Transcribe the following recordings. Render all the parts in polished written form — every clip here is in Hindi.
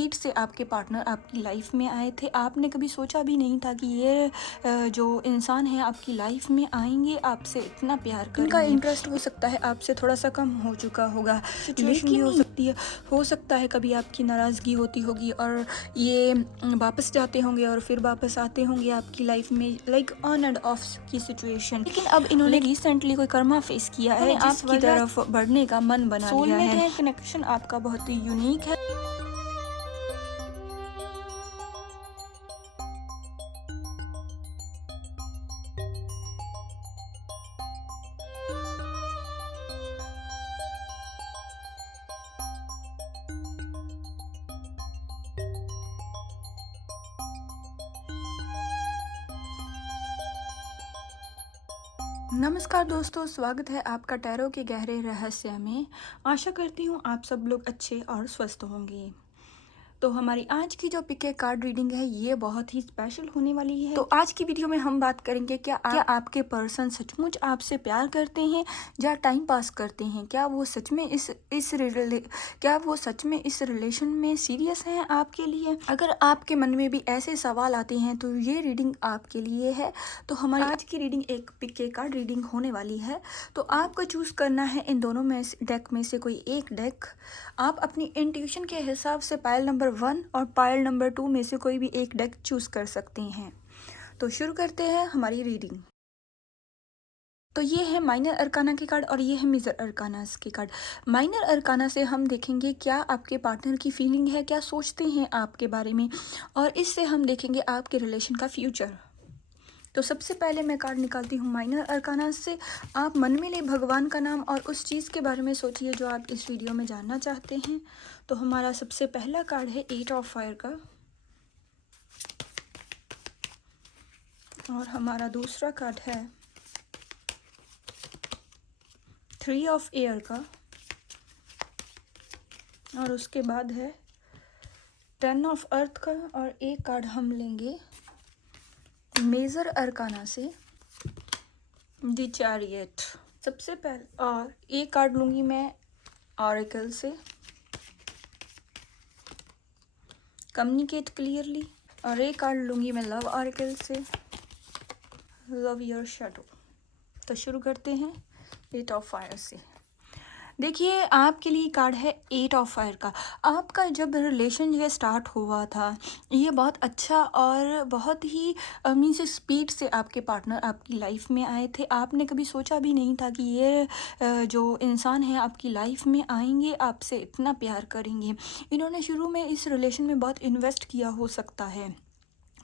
स्पीड से आपके पार्टनर आपकी लाइफ में आए थे। आपने कभी सोचा भी नहीं था कि ये जो इंसान है आपकी लाइफ में आएंगे, आपसे इतना प्यार करेंगे। इनका इंटरेस्ट हो सकता है आपसे थोड़ा सा कम हो चुका होगा, सिचुएशन भी हो सकती है। हो सकता है कभी आपकी नाराज़गी होती होगी और ये वापस जाते होंगे और फिर वापस आते होंगे आपकी लाइफ में, लाइक ऑन एंड ऑफ की सिचुएशन। लेकिन अब इन्होंने रिसेंटली कोई कर्मा फेस किया है, आपकी तरफ बढ़ने का मन बना लिया है। कनेक्शन आपका बहुत ही यूनिक है। नमस्कार दोस्तों, स्वागत है आपका टैरो के गहरे रहस्य में। आशा करती हूँ आप सब लोग अच्छे और स्वस्थ होंगे। तो हमारी आज की जो पिक कार्ड रीडिंग है ये बहुत ही स्पेशल होने वाली है। तो आज की वीडियो में हम बात करेंगे क्या आपके पर्सन सचमुच आपसे प्यार करते हैं या टाइम पास करते हैं। क्या वो सच में इस रिलेशन में सीरियस हैं आपके लिए। अगर आपके मन में भी ऐसे सवाल आते हैं तो ये रीडिंग आपके लिए है। तो हमारी आज की रीडिंग एक पिक कार्ड रीडिंग होने वाली है। तो आपको चूज करना है इन दोनों में डेक में से कोई एक डेक। आप अपनी इंट्यूशन के हिसाब से पायल नंबर 1 और पायल नंबर 2 में से कोई भी एक डेक चूज कर सकते हैं। तो शुरू करते हैं हमारी रीडिंग। तो ये है माइनर अरकाना के कार्ड और ये है मेजर अरकाना के कार्ड। माइनर अरकाना से हम देखेंगे क्या आपके पार्टनर की फीलिंग है, क्या सोचते हैं आपके बारे में, और इससे हम देखेंगे आपके रिलेशन का फ्यूचर। तो सबसे पहले मैं कार्ड निकालती हूँ माइनर अरकाना से। आप मन में ले भगवान का नाम और उस चीज़ के बारे में सोचिए जो आप इस वीडियो में जानना चाहते हैं। तो हमारा सबसे पहला कार्ड है 8 ऑफ फायर का, और हमारा दूसरा कार्ड है 3 ऑफ एयर का, और उसके बाद है 10 ऑफ अर्थ का, और एक कार्ड हम लेंगे मेजर अरकाना से द चैरियट सबसे पहले, और एक कार्ड लूँगी मैं ऑरेकल से कम्युनिकेट क्लियरली, और एक कार्ड लूँगी मैं लव ऑरेकल से लव योर शैडो। तो शुरू करते हैं 8 ऑफ फायर से। देखिए आपके लिए कार्ड है 8 ऑफ फायर का। आपका जब रिलेशन ये स्टार्ट हुआ था ये बहुत अच्छा और बहुत ही मीन्स स्पीड से आपके पार्टनर आपकी लाइफ में आए थे। आपने कभी सोचा भी नहीं था कि ये जो इंसान है आपकी लाइफ में आएंगे, आपसे इतना प्यार करेंगे। इन्होंने शुरू में इस रिलेशन में बहुत इन्वेस्ट किया हो सकता है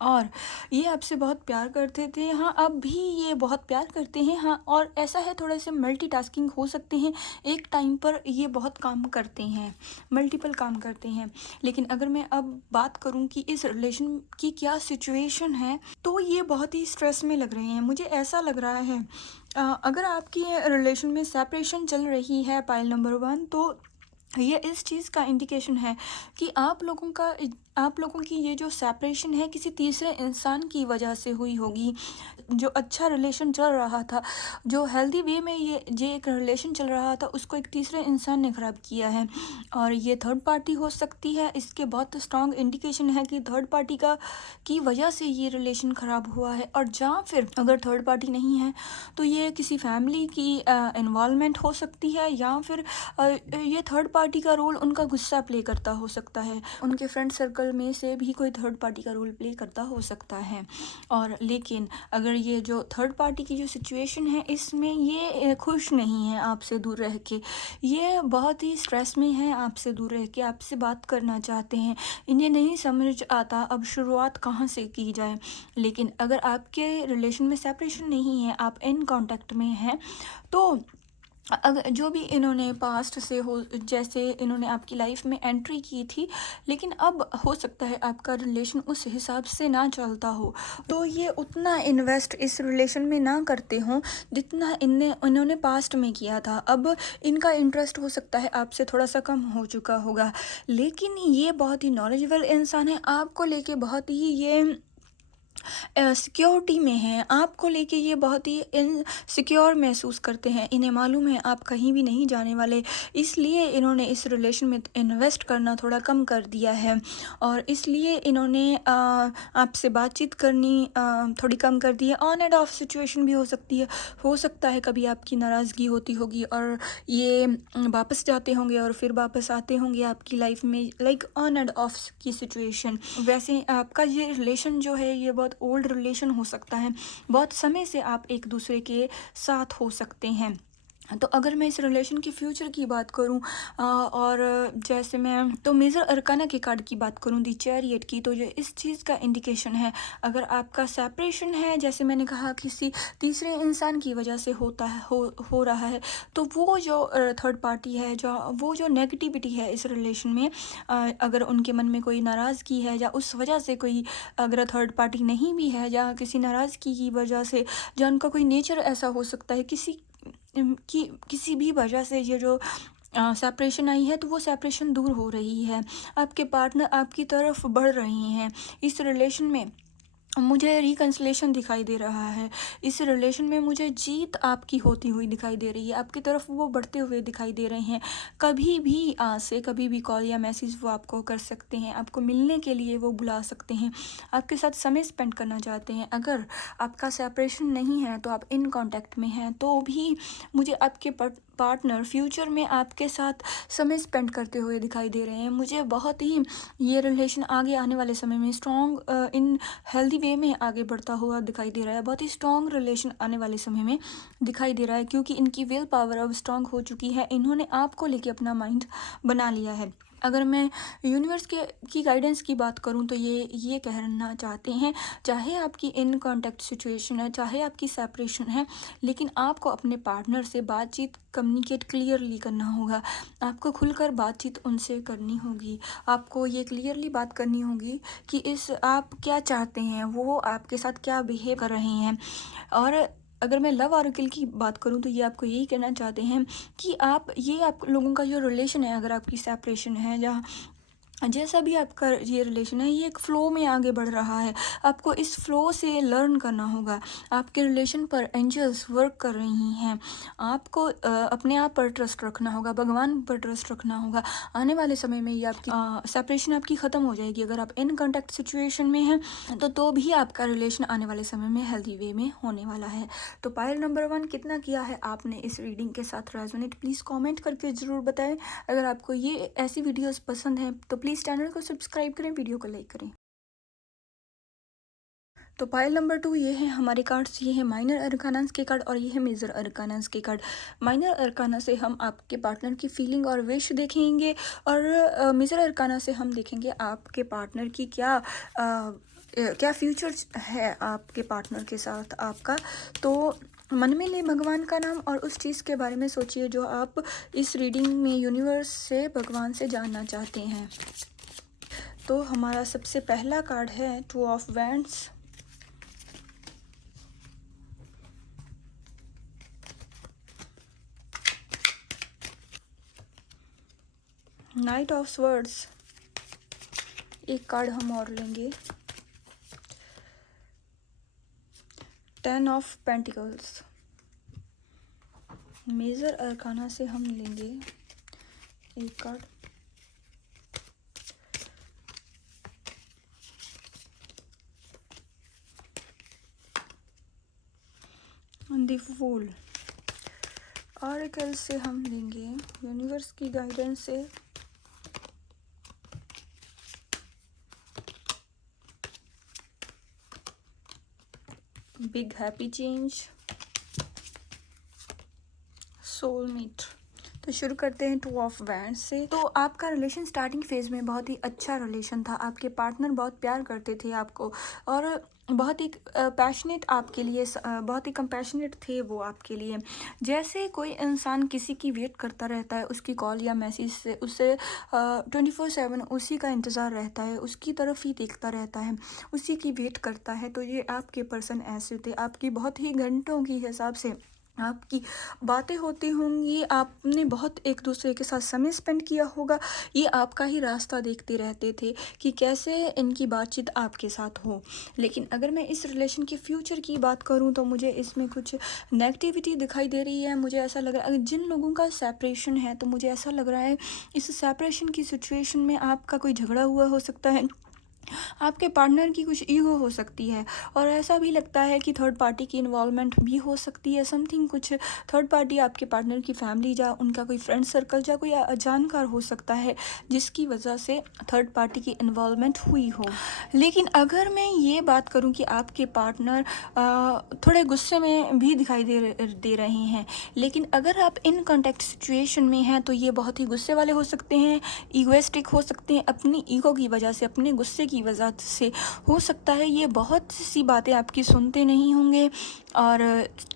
और ये आपसे बहुत प्यार करते थे। हाँ, अब भी ये बहुत प्यार करते हैं। हाँ, और ऐसा है थोड़ा सा मल्टीटास्किंग हो सकते हैं, एक टाइम पर ये बहुत काम करते हैं, मल्टीपल काम करते हैं। लेकिन अगर मैं अब बात करूं कि इस रिलेशन की क्या सिचुएशन है तो ये बहुत ही स्ट्रेस में लग रहे हैं। मुझे ऐसा लग रहा है अगर आपकी रिलेशन में सेपरेशन चल रही है पाइल नंबर 1, तो ये इस चीज़ का इंडिकेशन है कि आप लोगों की ये जो सेपरेशन है किसी तीसरे इंसान की वजह से हुई होगी। जो अच्छा रिलेशन चल रहा था, जो हेल्दी वे में ये एक रिलेशन चल रहा था, उसको एक तीसरे इंसान ने ख़राब किया है और ये थर्ड पार्टी हो सकती है। इसके बहुत स्ट्रॉन्ग इंडिकेशन है कि थर्ड पार्टी की वजह से ये रिलेशन ख़राब हुआ है। और जहाँ फिर अगर थर्ड पार्टी नहीं है तो ये किसी फैमिली की इन्वॉल्वमेंट हो सकती है, या फिर ये थर्ड पार्टी का रोल उनका गुस्सा प्ले करता हो सकता है। उनके फ्रेंड सर्कल में से भी कोई थर्ड पार्टी का रोल प्ले करता हो सकता है। और लेकिन अगर ये जो थर्ड पार्टी की जो सिचुएशन है इसमें ये खुश नहीं है आपसे दूर रह के, ये बहुत ही स्ट्रेस में है आपसे दूर रह के, आपसे बात करना चाहते हैं। इन्हें नहीं समझ आता अब शुरुआत कहाँ से की जाए। लेकिन अगर आपके रिलेशन में सेपरेशन नहीं है, आप इन कांटेक्ट में हैं, तो अगर जो भी इन्होंने पास्ट से हो, जैसे इन्होंने आपकी लाइफ में एंट्री की थी, लेकिन अब हो सकता है आपका रिलेशन उस हिसाब से ना चलता हो, तो ये उतना इन्वेस्ट इस रिलेशन में ना करते हों जितना इन्होंने पास्ट में किया था। अब इनका इंटरेस्ट हो सकता है आपसे थोड़ा सा कम हो चुका होगा, लेकिन ये बहुत ही नॉलेजेबल इंसान है, आपको लेके बहुत ही ये सिक्योरिटी में हैं, आपको लेके ये बहुत ही इनसिक्योर महसूस करते हैं। इन्हें मालूम है आप कहीं भी नहीं जाने वाले, इसलिए इन्होंने इस रिलेशन में इन्वेस्ट करना थोड़ा कम कर दिया है और इसलिए इन्होंने आपसे बातचीत करनी थोड़ी कम कर दी है। ऑन एंड ऑफ सिचुएशन भी हो सकती है, हो सकता है कभी आपकी नाराज़गी होती होगी और ये वापस जाते होंगे और फिर वापस आते होंगे आपकी लाइफ में, लाइक ऑन एंड ऑफ की सिचुएशन। वैसे आपका ये रिलेशन जो है ये बहुत ओल्ड रिलेशन हो सकता है, बहुत समय से आप एक दूसरे के साथ हो सकते हैं। तो अगर मैं इस रिलेशन की फ्यूचर की बात करूं और जैसे मैं तो मेजर अरकाना के कार्ड की बात करूं दी चैरियट की, तो ये इस चीज़ का इंडिकेशन है अगर आपका सेपरेशन है, जैसे मैंने कहा किसी तीसरे इंसान की वजह से होता है हो रहा है, तो वो जो थर्ड पार्टी है, जो वो जो नेगेटिविटी है इस रिलेशन में, अगर उनके मन में कोई नाराज़गी है या उस वजह से कोई अगर थर्ड पार्टी नहीं भी है या किसी नाराज़गी की वजह से, या उनका कोई नेचर ऐसा हो सकता है किसी भी वजह से ये जो सेपरेशन आई है, तो वो सेपरेशन दूर हो रही है, आपके पार्टनर आपकी तरफ बढ़ रहे हैं। इस रिलेशन में मुझे रिकन्सिलेशन दिखाई दे रहा है, इस रिलेशन में मुझे जीत आपकी होती हुई दिखाई दे रही है, आपकी तरफ वो बढ़ते हुए दिखाई दे रहे हैं। कभी भी आज से कभी भी कॉल या मैसेज वो आपको कर सकते हैं, आपको मिलने के लिए वो बुला सकते हैं, आपके साथ समय स्पेंड करना चाहते हैं। अगर आपका सेपरेशन नहीं है तो आप इन कांटेक्ट में हैं, तो भी मुझे आपके पार्टनर फ्यूचर में आपके साथ समय स्पेंड करते हुए दिखाई दे रहे हैं। मुझे बहुत ही ये रिलेशन आगे आने वाले समय में स्ट्रॉन्ग इन हेल्दी वे में आगे बढ़ता हुआ दिखाई दे रहा है, बहुत ही स्ट्रॉन्ग रिलेशन आने वाले समय में दिखाई दे रहा है, क्योंकि इनकी विल पावर अब स्ट्रॉन्ग हो चुकी है, इन्होंने आपको लेके अपना माइंड बना लिया है। अगर मैं यूनिवर्स की गाइडेंस की बात करूं तो ये कहना चाहते हैं, चाहे आपकी इन कॉन्टैक्ट सिचुएशन है, चाहे आपकी सेपरेशन है, लेकिन आपको अपने पार्टनर से बातचीत कम्युनिकेट क्लियरली करना होगा, आपको खुलकर बातचीत उनसे करनी होगी, आपको ये क्लियरली बात करनी होगी कि आप क्या चाहते हैं, वो आपके साथ क्या बिहेव कर रहे हैं। और अगर मैं लव ऑरेकल की बात करूं तो ये आपको यही कहना चाहते हैं कि आप लोगों का जो रिलेशन है, अगर आपकी सेपरेशन है या जैसा भी आपका ये रिलेशन है, ये एक फ़्लो में आगे बढ़ रहा है, आपको इस फ़्लो से लर्न करना होगा। आपके रिलेशन पर एंजल्स वर्क कर रही हैं, आपको अपने आप पर ट्रस्ट रखना होगा, भगवान पर ट्रस्ट रखना होगा। आने वाले समय में ये आपकी सेपरेशन आपकी ख़त्म हो जाएगी। अगर आप इन कॉन्टैक्ट सिचुएशन में हैं तो भी आपका रिलेशन आने वाले समय में हेल्दी वे में होने वाला है। तो पायल नंबर 1 कितना किया है आपने इस रीडिंग के साथ रेजोनेट, प्लीज़ कमेंट करके ज़रूर बताएं। अगर आपको ये ऐसी वीडियोस पसंद हैं तो प्लीज़ चैनल को सब्सक्राइब करें, वीडियो को लाइक करें। तो पाइल नंबर 2 ये है हमारे कार्ड्स, ये है माइनर अरकानास के कार्ड और ये है मेजर अरकानास के कार्ड। माइनर अरकाना से हम आपके पार्टनर की फीलिंग और विश देखेंगे और मेजर अरकाना से हम देखेंगे आपके पार्टनर की क्या फ्यूचर है आपके पार्टनर के साथ आपका। तो मन में ले भगवान का नाम और उस चीज़ के बारे में सोचिए जो आप इस रीडिंग में यूनिवर्स से भगवान से जानना चाहते हैं। तो हमारा सबसे पहला कार्ड है 2 of wands, night of swords, एक कार्ड हम और लेंगे, 10 ऑफ पेंटिकल्स। मेजर अरकाना से हम लेंगे एक कार्ड, द फूल। ऑरेकल से हम लेंगे यूनिवर्स की गाइडेंस से बिग हैप्पी चेंज, सोलमेट। तो शुरू करते हैं 2 ऑफ वैंड्स से। तो आपका रिलेशन स्टार्टिंग फेज में बहुत ही अच्छा रिलेशन था, आपके पार्टनर बहुत प्यार करते थे आपको और बहुत ही पैशनेट आपके लिए, बहुत ही कंपैशनेट थे वो आपके लिए। जैसे कोई इंसान किसी की वेट करता रहता है, उसकी कॉल या मैसेज से उससे 24/7 उसी का इंतज़ार रहता है, उसकी तरफ ही देखता रहता है, उसी की वेट करता है, तो ये आपके पर्सन ऐसे थे, आपकी बहुत ही घंटों की हिसाब से आपकी बातें होती होंगी, आपने बहुत एक दूसरे के साथ समय स्पेंड किया होगा, ये आपका ही रास्ता देखते रहते थे कि कैसे इनकी बातचीत आपके साथ हो। लेकिन अगर मैं इस रिलेशन के फ्यूचर की बात करूं तो मुझे इसमें कुछ नेगेटिविटी दिखाई दे रही है। मुझे ऐसा लग रहा है जिन लोगों का सेपरेशन है, तो मुझे ऐसा लग रहा है इस सेपरेशन की सिचुएशन में आपका कोई झगड़ा हुआ हो सकता है, आपके पार्टनर की कुछ ईगो हो सकती है, और ऐसा भी लगता है कि थर्ड पार्टी की इन्वॉल्वमेंट भी हो सकती है। समथिंग कुछ थर्ड पार्टी आपके पार्टनर की फैमिली या उनका कोई फ्रेंड सर्कल या कोई जानकार हो सकता है जिसकी वजह से थर्ड पार्टी की इन्वॉल्वमेंट हुई हो। लेकिन अगर मैं ये बात करूं कि आपके पार्टनर थोड़े गुस्से में भी दिखाई दे रहे हैं, लेकिन अगर आप इन कॉन्टेक्ट सिचुएशन में हैं तो ये बहुत ही गुस्से वाले हो सकते हैं, ईगोइस्टिक हो सकते हैं, अपनी ईगो की वजह से, अपने गुस्से की वजह से हो सकता है ये बहुत सी बातें आपकी सुनते नहीं होंगे। और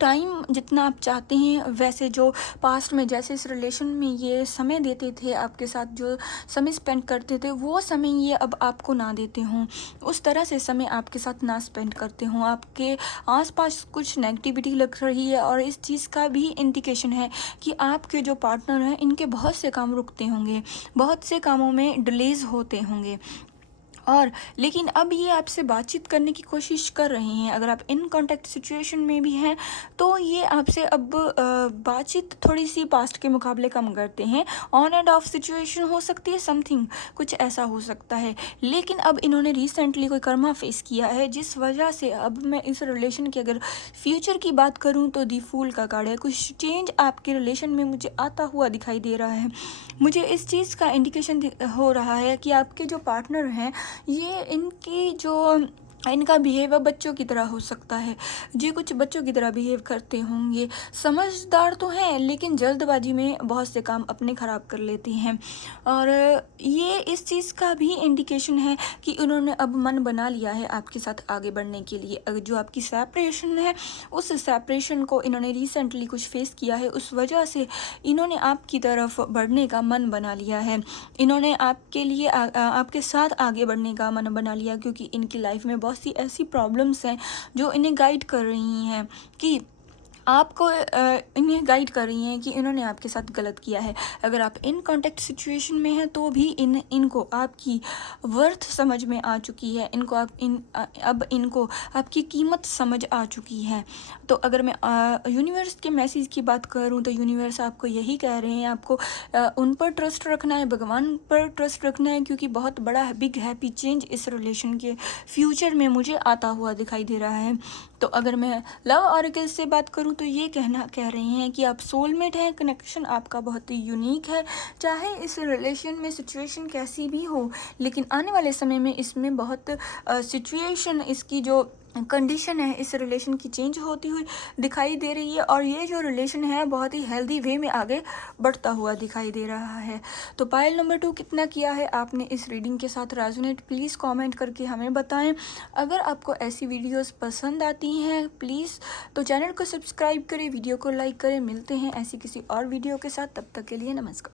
टाइम जितना आप चाहते हैं, वैसे जो पास्ट में जैसे इस रिलेशन में ये समय देते थे, आपके साथ जो समय स्पेंड करते थे, वो समय ये अब आपको ना देते हों, उस तरह से समय आपके साथ ना स्पेंड करते हों, आपके आसपास कुछ नेगेटिविटी लग रही है। और इस चीज़ का भी इंडिकेशन है कि आपके जो पार्टनर हैं इनके बहुत से काम रुकते होंगे, बहुत से कामों में डिलेज होते होंगे। और लेकिन अब ये आपसे बातचीत करने की कोशिश कर रहे हैं। अगर आप इन कॉन्टैक्ट सिचुएशन में भी हैं तो ये आपसे अब बातचीत थोड़ी सी पास्ट के मुकाबले कम करते हैं। ऑन एंड ऑफ सिचुएशन हो सकती है, समथिंग कुछ ऐसा हो सकता है। लेकिन अब इन्होंने रिसेंटली कोई कर्मा फेस किया है जिस वजह से अब मैं इस रिलेशन के अगर फ्यूचर की बात करूं तो दी फूल का कार्ड है। कुछ चेंज आपके रिलेशन में मुझे आता हुआ दिखाई दे रहा है। मुझे इस चीज़ का इंडिकेशन हो रहा है कि आपके जो पार्टनर हैं ये इनका बिहेवियर बच्चों की तरह हो सकता है। ये कुछ बच्चों की तरह बिहेव करते होंगे, समझदार तो हैं लेकिन जल्दबाजी में बहुत से काम अपने ख़राब कर लेते हैं। और ये इस चीज़ का भी इंडिकेशन है कि उन्होंने अब मन बना लिया है आपके साथ आगे बढ़ने के लिए। अगर जो आपकी सेपरेशन है, उस सेपरेशन को इन्होंने रिसेंटली कुछ फेस किया है, उस वजह से इन्होंने आपकी तरफ बढ़ने का मन बना लिया है। इन्होंने आपके लिए आपके साथ आगे बढ़ने का मन बना लिया, क्योंकि इनकी लाइफ में बहुत सी ऐसी प्रॉब्लम्स हैं जो इन्हें गाइड कर रही हैं कि आपको इन्हें गाइड कर रही हैं कि इन्होंने आपके साथ गलत किया है। अगर आप इन कॉन्टेक्ट सिचुएशन में हैं तो भी इनको आपकी वर्थ समझ में आ चुकी है, अब इनको आपकी कीमत समझ आ चुकी है। तो अगर मैं यूनिवर्स के मैसेज की बात करूं तो यूनिवर्स आपको यही कह रहे हैं, आपको उन पर ट्रस्ट रखना है, भगवान पर ट्रस्ट रखना है, क्योंकि बहुत बड़ा बिग हैप्पी चेंज इस रिलेशन के फ्यूचर में मुझे आता हुआ दिखाई दे रहा है। तो अगर मैं लव ऑरेकल से बात करूं तो ये कह रहे हैं कि आप सोलमेट हैं, कनेक्शन आपका बहुत ही यूनिक है। चाहे इस रिलेशन में सिचुएशन कैसी भी हो, लेकिन आने वाले समय में इसमें बहुत सिचुएशन, इसकी जो कंडीशन है इस रिलेशन की चेंज होती हुई दिखाई दे रही है। और ये जो रिलेशन है बहुत ही हेल्दी वे में आगे बढ़ता हुआ दिखाई दे रहा है। तो पायल नंबर 2 कितना किया है आपने इस रीडिंग के साथ रेजोनेट, प्लीज़ कमेंट करके हमें बताएं। अगर आपको ऐसी वीडियोस पसंद आती हैं प्लीज़ तो चैनल को सब्सक्राइब करें, वीडियो को लाइक करें। मिलते हैं ऐसी किसी और वीडियो के साथ, तब तक के लिए नमस्कार।